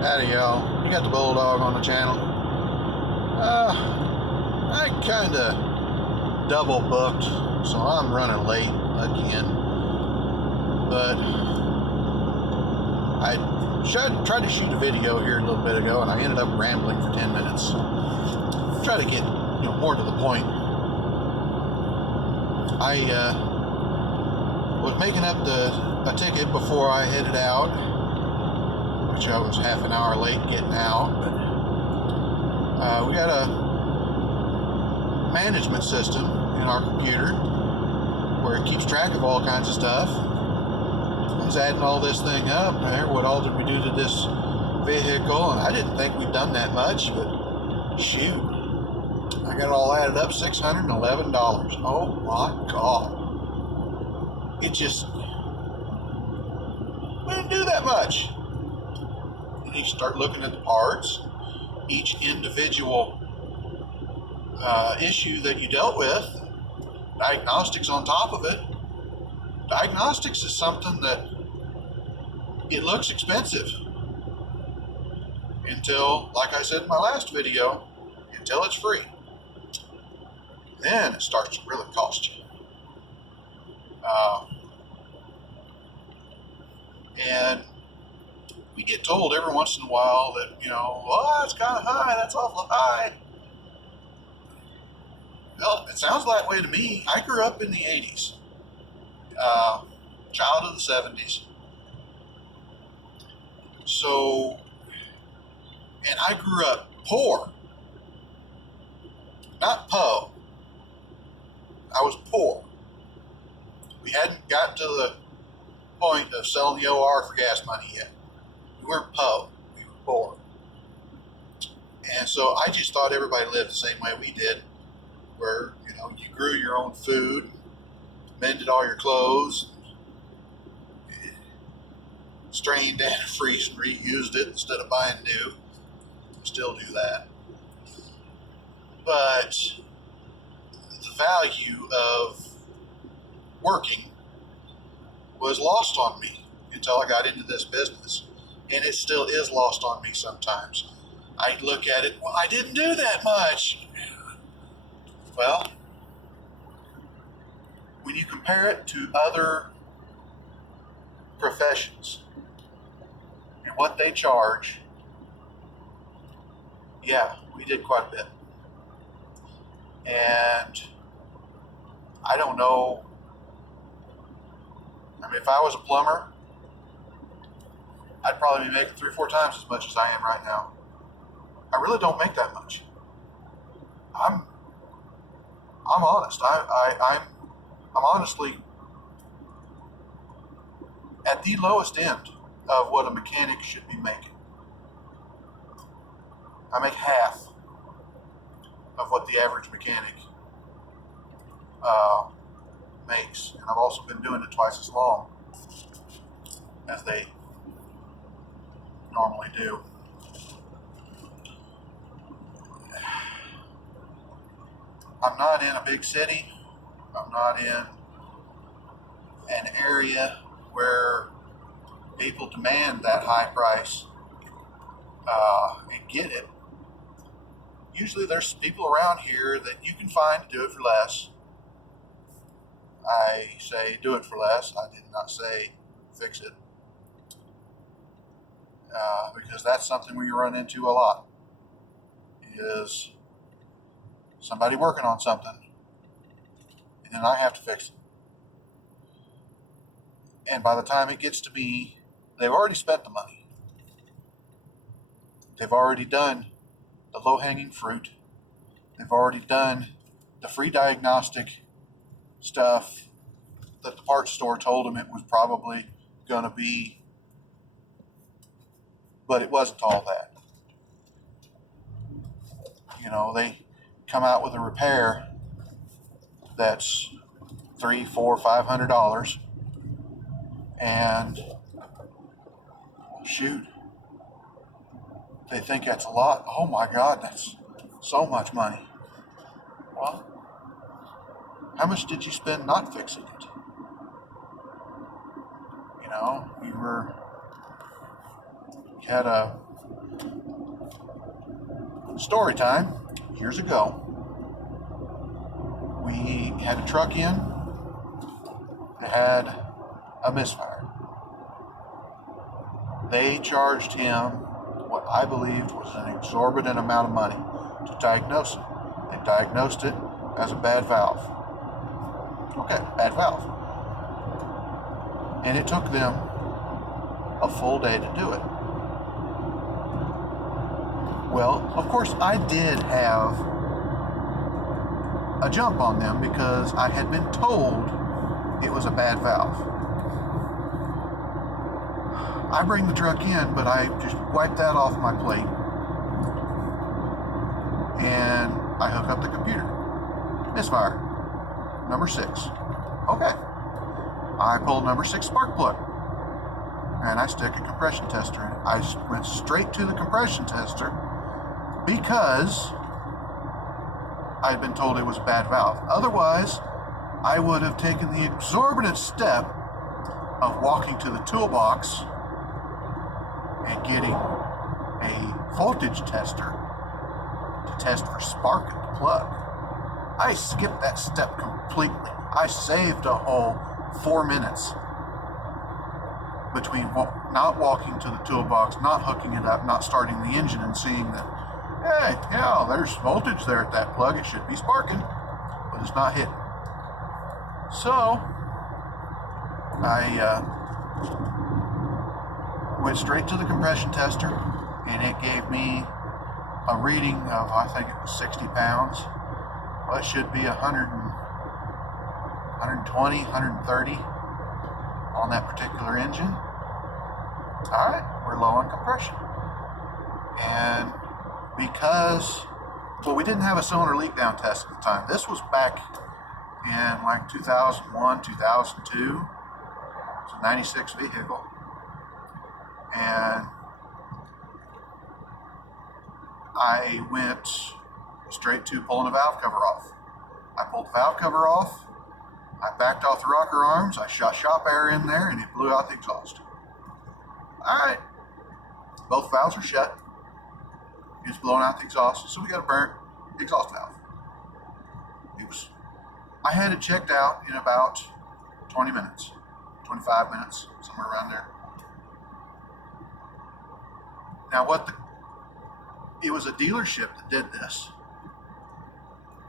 Howdy, y'all. You got the Bulldog on the channel. I kind of double booked, so I'm running late again. But I tried to shoot a video here a little bit ago, and I ended up rambling for 10 minutes. Try to get more to the point. I was making up a ticket before I headed out, which I was half an hour late getting out, but we got a management system in our computer where it keeps track of all kinds of stuff. I was adding all this thing up there. What all did we do to this vehicle? And I didn't think we'd done that much, but shoot, I got it all added up, $611. Oh my God. It just, we didn't do that much. And you start looking at the parts, each individual issue that you dealt with, diagnostics on top of it. Diagnostics is something that it looks expensive until, like I said in my last video, until it's free. Then it starts to really cost you. And we get told every once in a while that, oh, it's kind of high, that's awful high. Well, it sounds that way to me. I grew up in the 80s, child of the 70s. So, and I grew up poor, not po. I was poor. We hadn't gotten to the point of selling the OR for gas money yet. We weren't po, we were poor. And so I just thought everybody lived the same way we did, where, you grew your own food, mended all your clothes, strained antifreeze and reused it instead of buying new. We still do that. But the value of working was lost on me until I got into this business. And it still is lost on me sometimes. I look at it, well, I didn't do that much. Well, when you compare it to other professions and what they charge, yeah, we did quite a bit. And I don't know, if I was a plumber, I'd probably be making 3 or 4 times as much as I am right now. I really don't make that much. I'm honest. I'm honestly at the lowest end of what a mechanic should be making. I make half of what the average mechanic makes, and I've also been doing it twice as long as they normally do. I'm not in a big city. I'm not in an area where people demand that high price and get it. Usually there's people around here that you can find to do it for less. I say do it for less. I did not say fix it. Because that's something we run into a lot, is somebody working on something and then I have to fix it. And by the time it gets to me, they've already spent the money. They've already done the low-hanging fruit. They've already done the free diagnostic stuff that the parts store told them it was probably going to be, but it wasn't all that. They come out with a repair that's $300, $400, $500, and shoot, they think that's a lot. Oh my God, that's so much money. Well, how much did you spend not fixing it? You had a Story time. Years ago, we had a truck in that had a misfire. They charged him what I believed was an exorbitant amount of money to diagnose it. They diagnosed it as a bad valve. Okay, bad valve. And it took them a full day to do it. Well, of course, I did have a jump on them because I had been told it was a bad valve. I bring the truck in, but I just wipe that off my plate and I hook up the computer. Misfire, number 6. Okay. I pull number 6 spark plug and I stick a compression tester in it. I went straight to the compression tester because I had been told it was a bad valve. Otherwise, I would have taken the exorbitant step of walking to the toolbox and getting a voltage tester to test for spark at the plug. I skipped that step completely. I saved a whole 4 minutes between not walking to the toolbox, not hooking it up, not starting the engine and seeing that, hey, yeah, there's voltage there at that plug. It should be sparking, but it's not hitting. So I went straight to the compression tester and it gave me a reading of, I think it was 60 pounds. Well, it should be 120, 130 on that particular engine. All right, we're low on compression. And because, well, we didn't have a cylinder leak down test at the time. This was back in like 2001, 2002. It's a 96 vehicle. And I went straight to pulling the valve cover off. I pulled the valve cover off. I backed off the rocker arms. I shot shop air in there and it blew out the exhaust. All right. Both valves are shut. It's blowing out the exhaust. So we got a burnt exhaust valve. I had it checked out in about 20 minutes, 25 minutes, somewhere around there. Now it was a dealership that did this.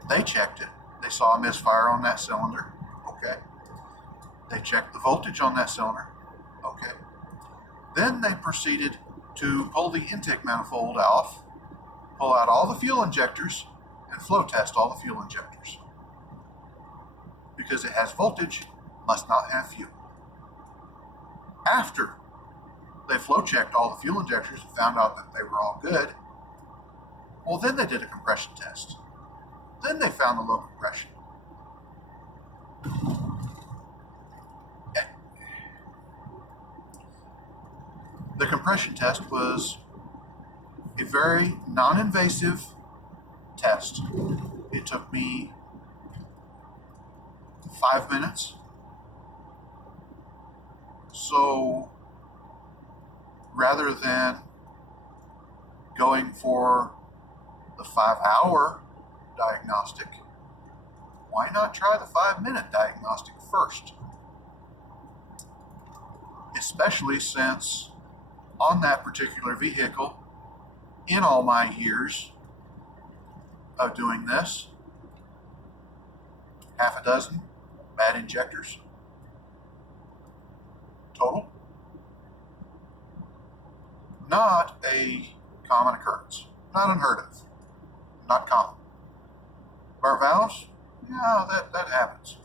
They checked it. They saw a misfire on that cylinder. Okay. They checked the voltage on that cylinder. Okay. Then they proceeded to pull the intake manifold off, pull out all the fuel injectors, and flow test all the fuel injectors. Because it has voltage, must not have fuel. After they flow checked all the fuel injectors and found out that they were all good, well, then they did a compression test. Then they found the low compression. The compression test was a very non-invasive test. It took me 5 minutes. So rather than going for the 5-hour diagnostic, why not try the 5-minute diagnostic first? Especially since on that particular vehicle, in all my years of doing this, half a dozen bad injectors total. Not a common occurrence. Not unheard of. Not common. Burnt valves? Yeah, that happens.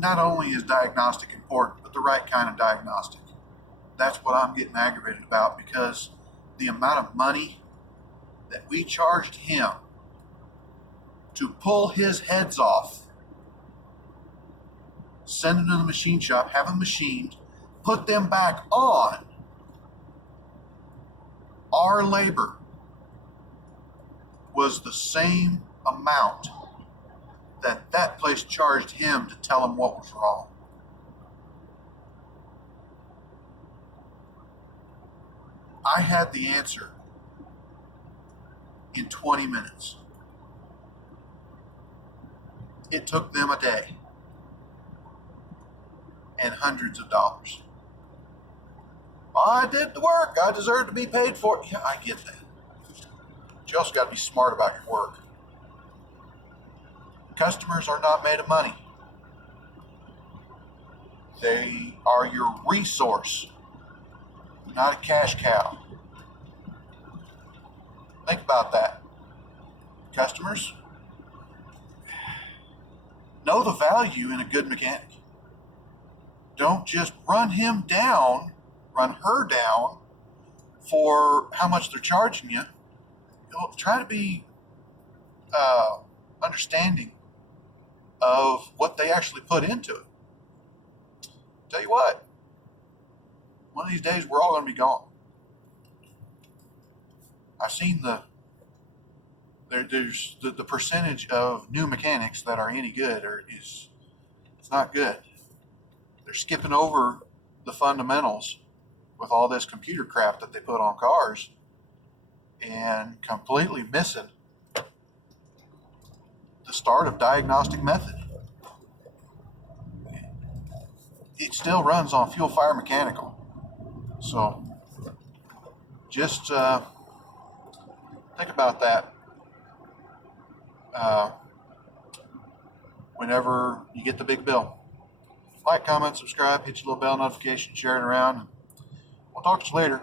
Not only is diagnostic important, but the right kind of diagnostic. That's what I'm getting aggravated about, because the amount of money that we charged him to pull his heads off, send them to the machine shop, have them machined, put them back on, our labor was the same amount that place charged him to tell him what was wrong. I had the answer in 20 minutes. It took them a day and hundreds of dollars. I did the work. I deserve to be paid for it. Yeah, I get that. But you also got to be smart about your work. Customers are not made of money. They are your resource, not a cash cow. Think about that. Customers, know the value in a good mechanic. Don't just run him down, run her down for how much they're charging you. Try to be understanding of what they actually put into it. Tell you what, one of these days we're all going to be gone. I've seen there's the percentage of new mechanics that are any good it's not good. They're skipping over the fundamentals with all this computer crap that they put on cars and completely missing the start of diagnostic method. It still runs on fuel fire mechanical. So just think about that whenever you get the big bill. Like, comment, subscribe, hit your little bell notification, share it around. And we'll talk to you later.